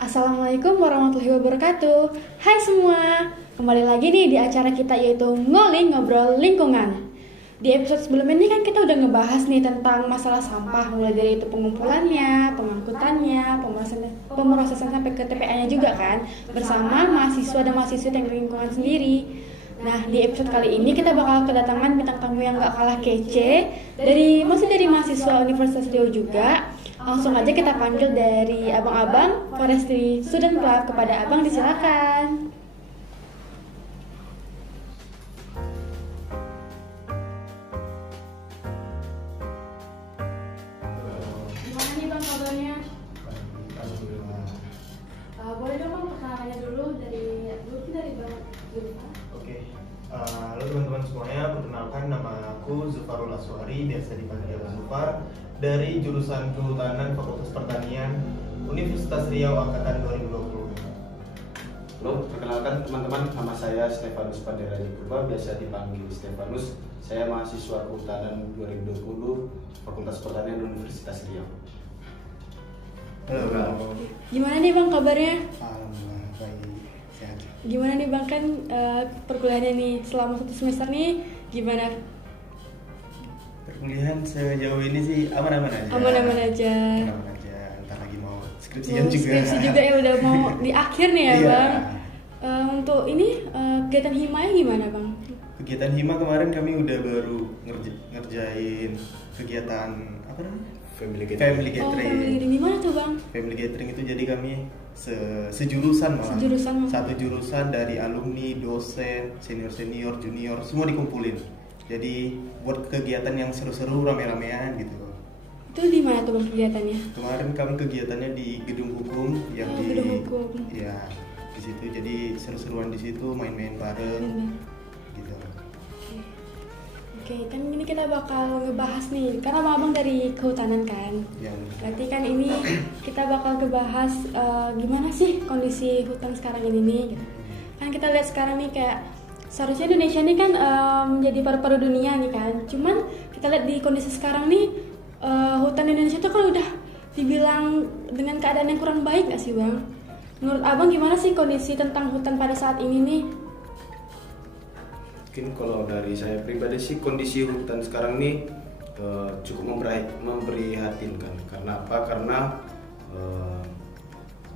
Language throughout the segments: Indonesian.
Assalamualaikum warahmatullahi wabarakatuh. Hai semua, kembali lagi nih di acara kita yaitu Ngoling Ngobrol Lingkungan. Di episode sebelumnya ini kan kita udah ngebahas nih tentang masalah sampah, mulai dari itu pengumpulannya, pengangkutannya, pemrosesan sampai ke TPA-nya juga kan, bersama mahasiswa dan mahasiswa teknik lingkungan sendiri. Nah, di episode kali ini kita bakal kedatangan bintang tamu yang gak kalah kece masih dari mahasiswa Universitas Riau juga. Langsung aja kita panggil dari abang-abang Forestry Student Club. Kepada abang disilakan. Gimana nih bang kabarnya? Alhamdulillah. Boleh dong bang perkenalannya dulu dari bang Zulfa. Oke. Halo teman-teman semuanya, perkenalkan nama aku Zufarul Aswari, biasa dipanggil Zufar, dari jurusan Kehutanan Fakultas Pertanian Universitas Riau angkatan 2020. Halo, perkenalkan teman-teman, nama saya Stefanus Pandera Purba, biasa dipanggil Stefanus. Saya mahasiswa Kehutanan 2020 Fakultas Pertanian Universitas Riau. Halo. Gimana nih bang kabarnya? Alhamdulillah baik, sehat. Gimana nih bang kan perkuliahannya nih selama 1 semester nih gimana? Perkuliahan sejauh ini sih aman-aman aja. Aman-aman aja. Aman-aman aja. Entar lagi mau skripsian juga. Skripsi juga ya udah mau di akhir nih ya Iya. bang. Untuk ini kegiatan himanya gimana bang? Kegiatan hima kemarin kami udah baru ngerjain kegiatan apa namanya? Family Family Oh, gathering. family gathering gimana tuh bang? Family gathering itu jadi kami sejurusan malah. Sejurusan malah. Satu jurusan dari alumni, dosen, senior, junior, semua dikumpulin. Jadi buat kegiatan yang seru-seru, rame-ramean gitu. Itu di mana tuh bang kegiatannya? Kemarin kami kegiatannya di gedung hukum yang Oh, di gedung hukum. Ya, di situ jadi seru-seruan di situ, main-main bareng gitu. Oke, kan ini kita bakal ngebahas nih, karena abang dari kehutanan kan. Yang Berarti kan ini kita bakal ngebahas gimana sih kondisi hutan sekarang ini nih. Gitu. Kan kita lihat sekarang nih kayak seharusnya Indonesia ini kan menjadi paru-paru dunia nih kan. Cuman kita lihat di kondisi sekarang nih hutan Indonesia tuh kan udah dibilang dengan keadaan yang kurang baik gak sih bang? Menurut abang gimana sih kondisi tentang hutan pada saat ini nih? Mungkin kalau dari saya pribadi sih kondisi hutan sekarang ini cukup memprihatinkan. Karena apa? Karena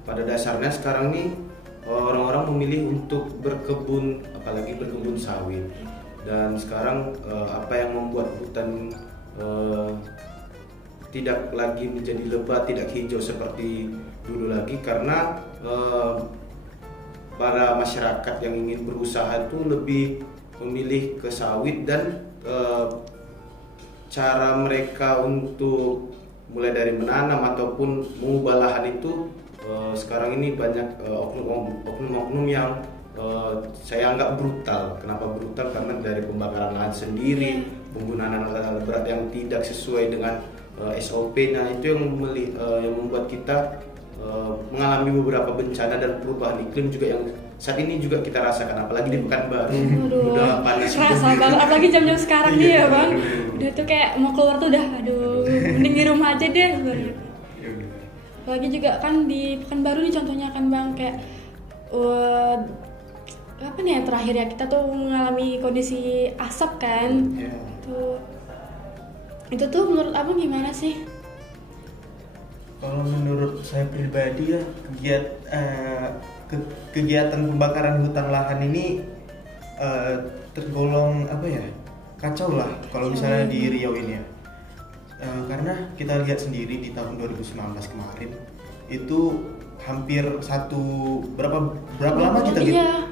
pada dasarnya sekarang ini orang-orang memilih untuk berkebun, apalagi berkebun sawit. Dan sekarang apa yang membuat hutan tidak lagi menjadi lebat, tidak hijau seperti dulu lagi, karena para masyarakat yang ingin berusaha itu lebih memilih ke sawit, dan cara mereka untuk mulai dari menanam ataupun mengubah lahan itu sekarang ini banyak oknum-oknum yang saya anggap brutal. Kenapa brutal? Karena dari pembakaran lahan sendiri, penggunaan alat-alat berat yang tidak sesuai dengan SOP-nya, itu yang membuat kita mengalami beberapa bencana dan perubahan iklim juga yang saat ini juga kita rasakan, apalagi di Pekanbaru. Udah panas kerasa banget, apalagi jam-jam sekarang nih ya bang. Udah tuh kayak mau keluar tuh udah aduh mending di rumah aja deh. Apalagi juga kan di Pekanbaru nih contohnya kan bang kayak apa nih yang terakhir ya kita tuh mengalami kondisi asap kan. ya. Itu tuh menurut abang gimana sih? Kalau menurut saya pribadi ya kegiatan pembakaran hutan lahan ini tergolong apa ya, kacau lah kalau misalnya di Riau ini ya. Karena kita lihat sendiri di tahun 2019 kemarin itu hampir berapa lama kita iya.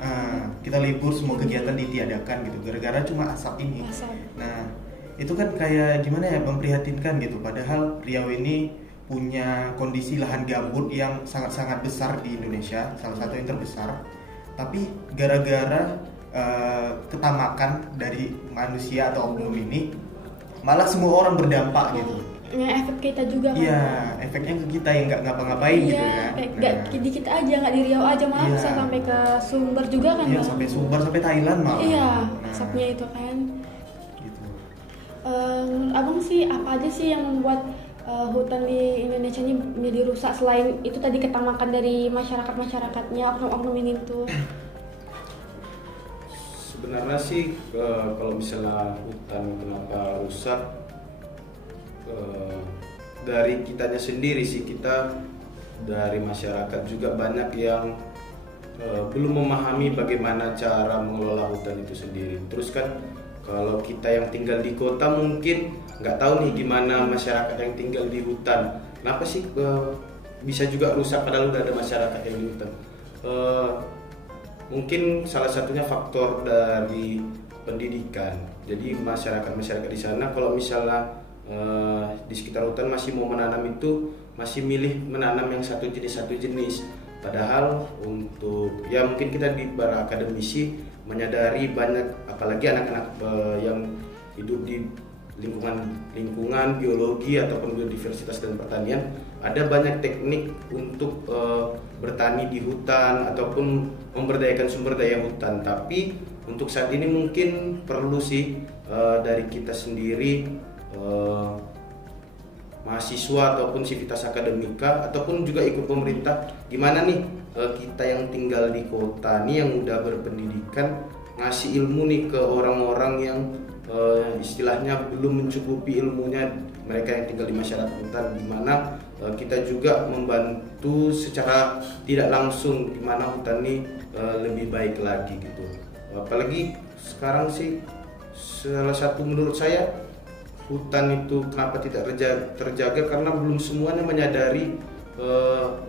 kita libur, semua kegiatan ditiadakan gitu gara-gara cuma asap ini. Asap. Nah itu kan kayak gimana ya, memprihatinkan gitu. Padahal Riau ini punya kondisi lahan gambut yang sangat-sangat besar di Indonesia, salah satu yang terbesar. Tapi gara-gara ketamakan dari manusia atau oknum ini, malah semua orang berdampak gitu. Efek kita juga kan. Iya, efeknya ke kita yang nggak ngapa-ngapain gitu kan. Kayak di kita aja, nggak di Riau aja, malah Iya. bisa sampai ke Sumber juga kan. Iya, Bang? sampai Sumbar, sampai Thailand malah. Iya, Nah, asapnya itu kan. gitu. Abang sih apa aja sih yang membuat hutan di Indonesia ini menjadi rusak, selain itu tadi ketamakan dari masyarakatnya, oknum-oknum ini tuh? Sebenarnya sih kalau misalnya hutan kenapa rusak, dari kitanya sendiri sih, kita dari masyarakat juga banyak yang belum memahami bagaimana cara mengelola hutan itu sendiri. Terus kan kalau kita yang tinggal di kota mungkin nggak tahu nih gimana masyarakat yang tinggal di hutan. Kenapa sih bisa juga rusak padahal udah ada masyarakat yang di hutan? Mungkin salah satunya faktor dari pendidikan. Jadi masyarakat di sana kalau misalnya di sekitar hutan masih mau menanam itu masih milih menanam yang satu jenis. Padahal untuk ya mungkin kita di para akademisi menyadari banyak, apalagi anak-anak yang hidup di lingkungan biologi ataupun biodiversitas dan pertanian, ada banyak teknik untuk bertani di hutan ataupun memberdayakan sumber daya hutan. Tapi untuk saat ini mungkin perlu sih dari kita sendiri, mahasiswa ataupun sivitas akademika ataupun juga ikut pemerintah, gimana nih kita yang tinggal di kota nih yang udah berpendidikan ngasih ilmu nih ke orang-orang yang istilahnya belum mencukupi ilmunya, mereka yang tinggal di masyarakat hutan, gimana kita juga membantu secara tidak langsung gimana hutan ini lebih baik lagi gitu. Apalagi sekarang sih salah satu menurut saya hutan itu kenapa tidak terjaga karena belum semuanya menyadari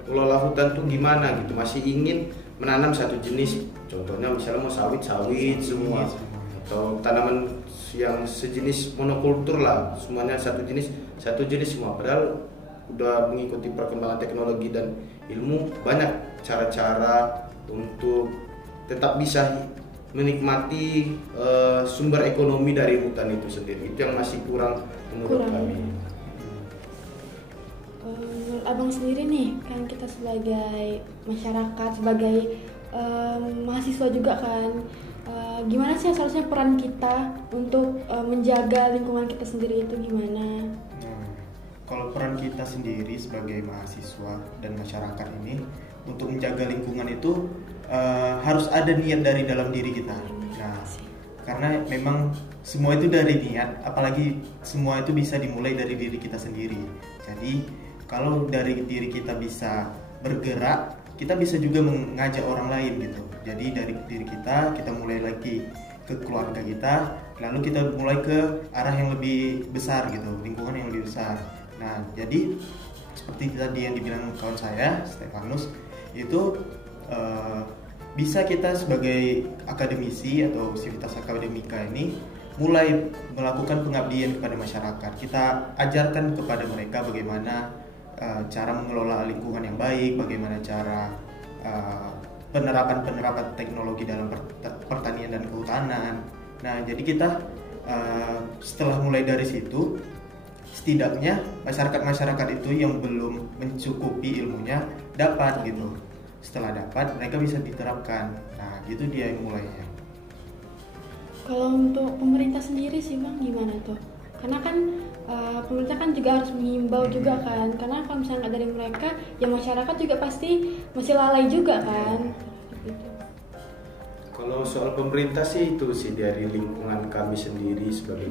kelola hutan tuh gimana gitu, masih ingin menanam satu jenis, contohnya misalnya mau sawit semua atau tanaman yang sejenis monokultur lah, semuanya satu jenis semua, padahal udah mengikuti perkembangan teknologi dan ilmu banyak cara-cara untuk tetap bisa menikmati sumber ekonomi dari hutan itu sendiri. Itu yang masih kurang menurut kami. Menurut abang sendiri nih, kan kita sebagai masyarakat, sebagai mahasiswa juga kan, gimana sih seharusnya peran kita untuk menjaga lingkungan kita sendiri itu gimana? Kalau peran kita sendiri sebagai mahasiswa dan masyarakat ini untuk menjaga lingkungan itu harus ada niat dari dalam diri kita. Nah, karena memang semua itu dari niat, apalagi semua itu bisa dimulai dari diri kita sendiri. Jadi kalau dari diri kita bisa bergerak, kita bisa juga mengajak orang lain gitu. Jadi dari diri kita mulai lagi ke keluarga kita, lalu kita mulai ke arah yang lebih besar gitu, lingkungan yang lebih besar. Nah, jadi seperti tadi yang dibilang kawan saya, Stefanus, itu bisa kita sebagai akademisi atau sivitas akademika ini mulai melakukan pengabdian kepada masyarakat. Kita ajarkan kepada mereka bagaimana cara mengelola lingkungan yang baik, bagaimana cara penerapan teknologi dalam pertanian dan kehutanan. Nah, jadi kita setelah mulai dari situ, setidaknya masyarakat itu yang belum mencukupi ilmunya dapat gitu. Setelah dapat, mereka bisa diterapkan. Nah, gitu dia yang mulainya. Kalau untuk pemerintah sendiri sih Bang, gimana tuh? Karena kan pemerintah kan juga harus mengimbau juga kan. Karena kalau misalnya nggak dari mereka, ya masyarakat juga pasti masih lalai juga kan. Kalau soal pemerintah sih itu sih dari lingkungan kami sendiri sebagai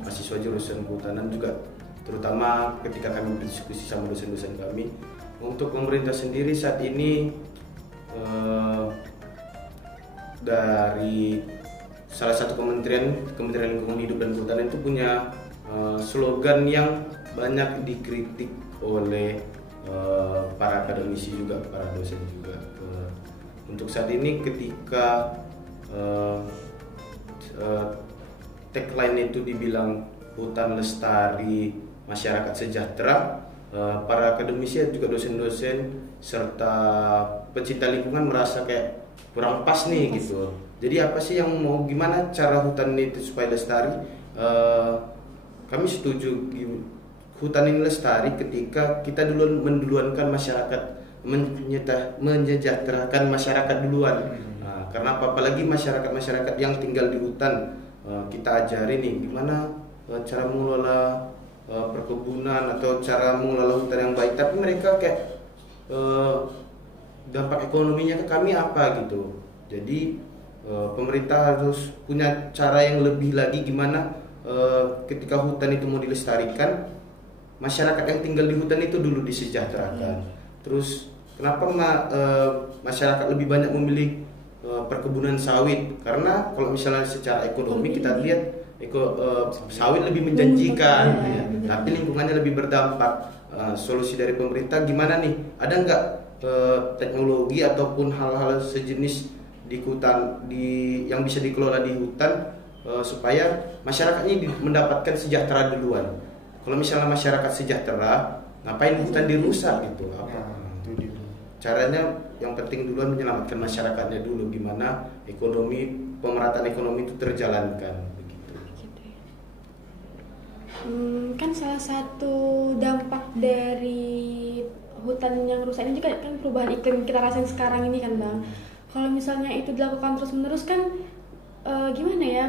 mahasiswa jurusan kehutanan juga, terutama ketika kami berdiskusi sama dosen-dosen kami. Untuk pemerintah sendiri saat ini dari salah satu Kementerian Lingkungan Hidup dan Kehutanan itu punya slogan yang banyak dikritik oleh para akademisi juga, para dosen juga. Untuk saat ini ketika tagline itu dibilang hutan lestari, masyarakat sejahtera, para akademisi dan juga dosen-dosen serta pecinta lingkungan merasa kayak kurang pas nih gitu. Jadi apa sih yang mau, gimana cara hutan itu supaya lestari? Kami setuju hutan ini lestari ketika kita menduluankan masyarakat, menyejahterakan masyarakat duluan. Nah, karena apalagi masyarakat yang tinggal di hutan, kita ajari nih gimana cara mengelola perkebunan atau cara mengelola hutan yang baik, tapi mereka kayak dampak ekonominya ke kami apa gitu. Jadi pemerintah harus punya cara yang lebih lagi gimana ketika hutan itu mau dilestarikan, masyarakat yang tinggal di hutan itu dulu disejahterakan. Terus kenapa masyarakat lebih banyak memilih perkebunan sawit? Karena kalau misalnya secara ekonomi kita lihat sawit lebih menjanjikan, ya, tapi lingkungannya lebih berdampak. Solusi dari pemerintah gimana nih? Ada nggak teknologi ataupun hal-hal sejenis di hutan yang bisa dikelola di hutan supaya masyarakat ini mendapatkan sejahtera duluan? Kalau misalnya masyarakat sejahtera, ngapain hutan dirusak gitu? Apa? Caranya yang penting duluan menyelamatkan masyarakatnya dulu, gimana pemerataan ekonomi itu terjalankan begitu. Kan salah satu dampak dari hutan yang rusak ini juga kan perubahan iklim kita rasain sekarang ini kan Bang. Kalau misalnya itu dilakukan terus menerus kan gimana ya,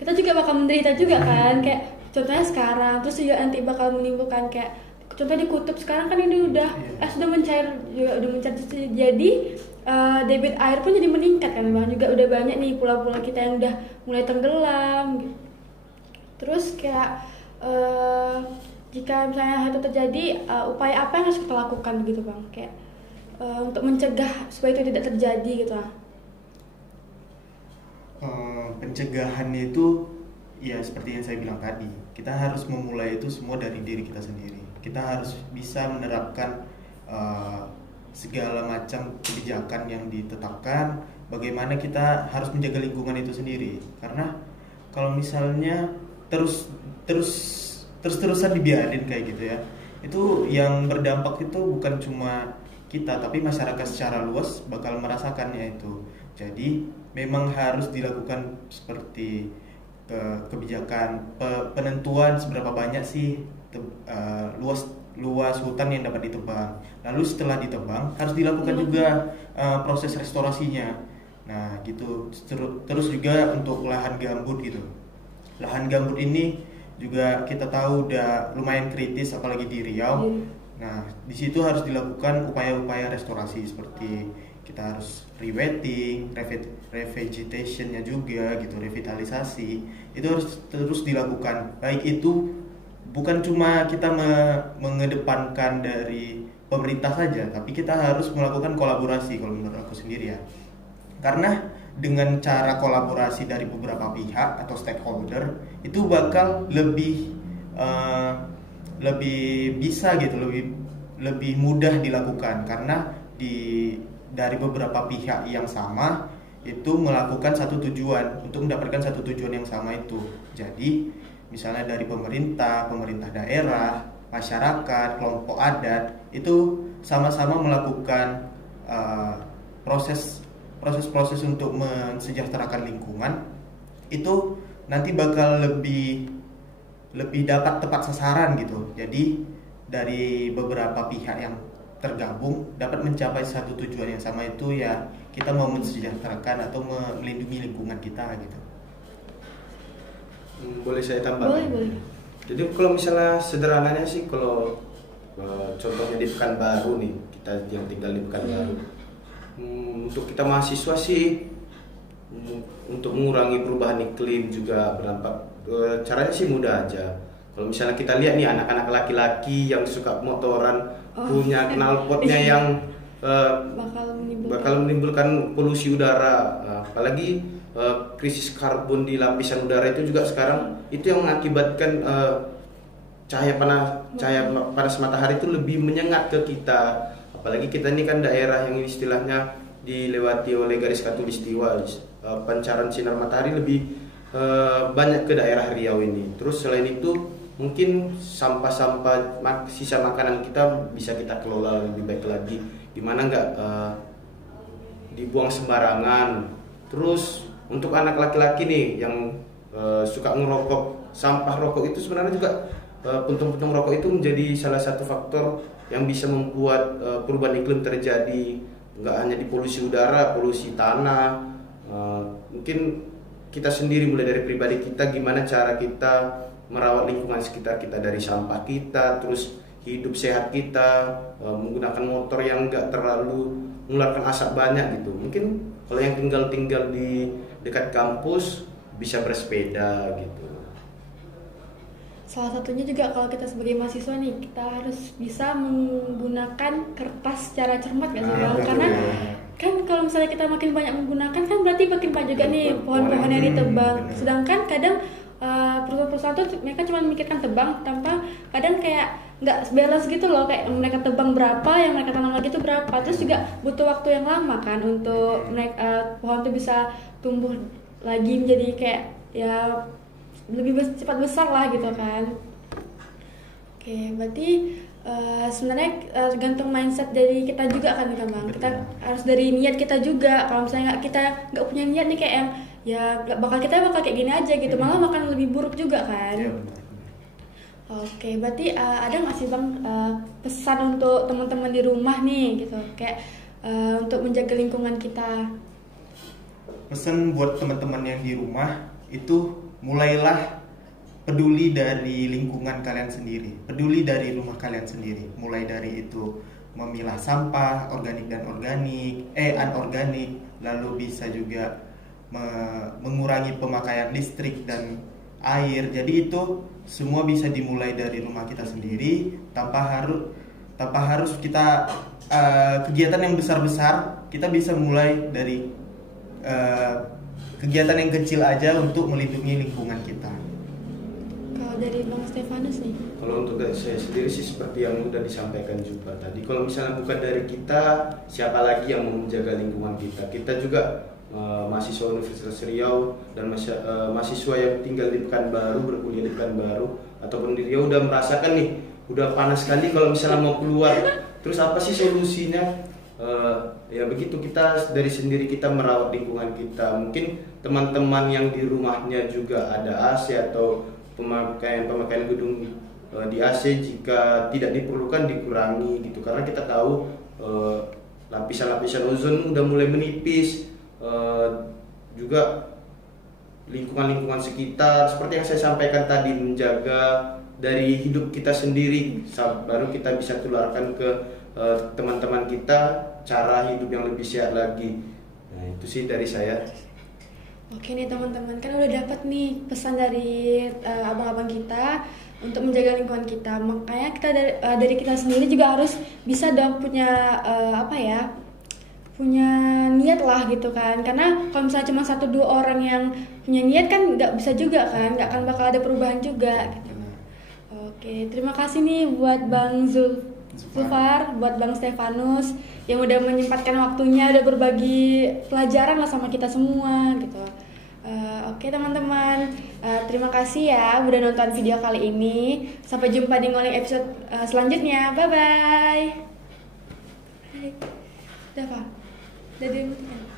kita juga bakal menderita juga kan, kayak contohnya sekarang, terus juga nanti bakal menimbulkan kayak contoh di kutub sekarang kan ini udah sudah mencair, jadi debit air pun jadi meningkat kan Bang. Juga udah banyak nih pulau-pulau kita yang udah mulai tenggelam gitu. Terus kayak jika misalnya hal itu terjadi, upaya apa yang harus kita lakukan begitu Bang, kayak untuk mencegah supaya itu tidak terjadi gitu lah. Pencegahannya itu ya seperti yang saya bilang tadi, kita harus memulai itu semua dari diri kita sendiri. Kita harus bisa menerapkan segala macam kebijakan yang ditetapkan, bagaimana kita harus menjaga lingkungan itu sendiri. Karena kalau misalnya terus-terusan dibiarin kayak gitu ya, itu yang berdampak itu bukan cuma kita, tapi masyarakat secara luas bakal merasakannya itu. Jadi memang harus dilakukan seperti kebijakan penentuan seberapa banyak sih luas hutan yang dapat ditebang. Lalu setelah ditebang harus dilakukan juga proses restorasinya. Nah gitu. Terus juga untuk lahan gambut gitu. Lahan gambut ini juga kita tahu udah lumayan kritis, apalagi di Riau. Nah di situ harus dilakukan upaya-upaya restorasi, seperti kita harus rewetting, revegetationnya juga gitu, revitalisasi. Itu harus terus dilakukan. Baik itu bukan cuma kita mengedepankan dari pemerintah saja, tapi kita harus melakukan kolaborasi kalau menurut aku sendiri ya. Karena dengan cara kolaborasi dari beberapa pihak atau stakeholder itu bakal lebih bisa gitu, lebih mudah dilakukan, karena dari beberapa pihak yang sama itu melakukan satu tujuan, untuk mendapatkan satu tujuan yang sama itu. Jadi misalnya dari pemerintah daerah, masyarakat, kelompok adat itu sama-sama melakukan proses untuk mensejahterakan lingkungan, itu nanti bakal lebih dapat tepat sasaran gitu. Jadi dari beberapa pihak yang tergabung dapat mencapai satu tujuan yang sama, itu ya kita mau mensejahterakan atau melindungi lingkungan kita gitu. Boleh saya tambah? Boleh. Jadi kalau misalnya sederhananya sih, kalau contohnya di Pekanbaru nih, kita yang tinggal di Pekanbaru, untuk kita mahasiswa sih untuk mengurangi perubahan iklim juga berdampak. Caranya sih mudah aja. Kalau misalnya kita lihat nih anak-anak laki-laki yang suka motoran, punya knalpotnya yang bakal menimbulkan polusi udara, apalagi krisis karbon di lapisan udara itu juga sekarang itu yang mengakibatkan cahaya panas matahari itu lebih menyengat ke kita. Apalagi kita ini kan daerah yang istilahnya dilewati oleh garis khatulistiwa, pancaran sinar matahari lebih banyak ke daerah Riau ini. Terus selain itu mungkin sampah-sampah sisa makanan kita bisa kita kelola lebih baik lagi, dimana nggak dibuang sembarangan. Terus untuk anak laki-laki nih yang suka ngerokok, sampah rokok itu sebenarnya juga puntung-puntung rokok itu menjadi salah satu faktor yang bisa membuat perubahan iklim terjadi. Nggak hanya di polusi udara, polusi tanah. Mungkin kita sendiri mulai dari pribadi kita, gimana cara kita merawat lingkungan sekitar kita dari sampah kita, terus hidup sehat kita, menggunakan motor yang nggak terlalu mengeluarkan asap banyak gitu. Mungkin kalau yang tinggal di dekat kampus bisa bersepeda gitu. Salah satunya juga kalau kita sebagai mahasiswa nih, kita harus bisa menggunakan kertas secara cermat gak sih Bang? Karena kan kalau misalnya kita makin banyak menggunakan kan berarti makin banyak juga nih pohon-pohon yang ditebang. Sedangkan kadang perusahaan-perusahaan tuh mereka cuma memikirkan tebang tanpa kadang kayak nggak balance gitu loh, kayak mereka tebang berapa, yang mereka tanam lagi itu berapa. Terus juga butuh waktu yang lama kan untuk pohon tuh bisa tumbuh lagi menjadi kayak ya lebih cepat besar lah gitu kan. Oke, berarti sebenarnya tergantung mindset dari kita juga kan Bang. Kita harus dari niat kita juga. Kalau misalnya kita nggak punya niat nih kayak yang ya bakal kayak gini aja gitu, malah makan lebih buruk juga kan. Iya, Oke, berarti ada nggak sih Bang pesan untuk teman-teman di rumah nih gitu, kayak untuk menjaga lingkungan kita? Pesan buat teman-teman yang di rumah itu, mulailah peduli dari lingkungan kalian sendiri, peduli dari rumah kalian sendiri. Mulai dari itu memilah sampah organik dan anorganik, lalu bisa juga mengurangi pemakaian listrik dan air. Jadi itu semua bisa dimulai dari rumah kita sendiri, tanpa harus kita kegiatan yang besar-besar. Kita bisa mulai dari kegiatan yang kecil aja untuk melindungi lingkungan kita. Kalau dari Bang Stefanus nih? Kalau untuk saya sendiri sih seperti yang sudah disampaikan juga tadi. Kalau misalnya bukan dari kita, siapa lagi yang mau menjaga lingkungan kita? Kita juga mahasiswa Universitas Riau dan mahasiswa yang tinggal di Pekanbaru, berkuliah di Pekanbaru ataupun di Riau udah merasakan nih, udah panas sekali kalau misalnya mau keluar. Terus apa sih solusinya? Ya begitu, kita dari sendiri kita merawat lingkungan kita. Mungkin teman-teman yang di rumahnya juga ada AC atau pemakaian gedung di AC, jika tidak diperlukan dikurangi gitu, karena kita tahu lapisan-lapisan ozon udah mulai menipis. Juga lingkungan sekitar seperti yang saya sampaikan tadi, menjaga dari hidup kita sendiri, baru kita bisa tularkan ke teman-teman kita cara hidup yang lebih sehat lagi. Nah itu sih dari saya. Oke nih teman-teman, kan udah dapat nih pesan dari abang-abang kita untuk menjaga lingkungan kita. Makanya kita dari kita sendiri juga harus bisa dong punya punya niat lah gitu kan. Karena kalau misalnya cuma 1-2 orang yang punya niat kan nggak bisa juga kan, nggak akan bakal ada perubahan juga gitu. Oke, terima kasih nih buat Bang Zulfar, buat Bang Stefanus yang udah menyempatkan waktunya, udah berbagi pelajaran lah sama kita semua gitu. Oke teman-teman, terima kasih ya udah nonton video kali ini. Sampai jumpa di Ngoling episode selanjutnya. Bye bye. Udah Pak, udah dimatikan.